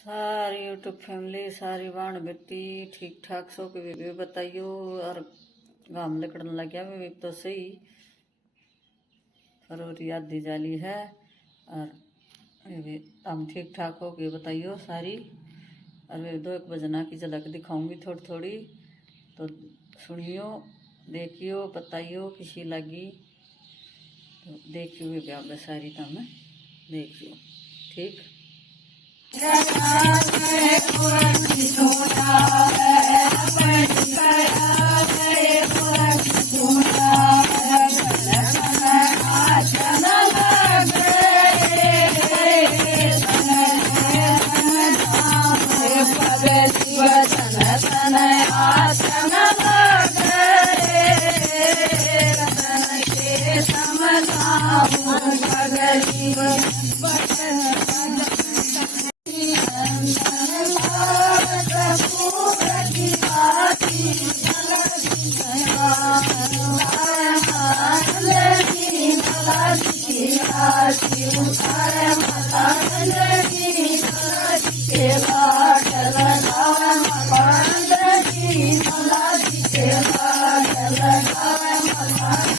सारी YouTube family सारी बाण बेटी ठीक ठाक सो के भी बताइयो। और गांव लकड़न लग गया वे तो सही फरवरी आधी जाली है। और वे हम ठीक ठाक हो के बताइयो सारी। और वे 2-1 बजना की झलक दिखाऊंगी थोड़ी थोड़ी, तो सुनियो देखियो बताइयो किसी लगी तो देखियो वे ब्याह सारी तम देखियो ठीक।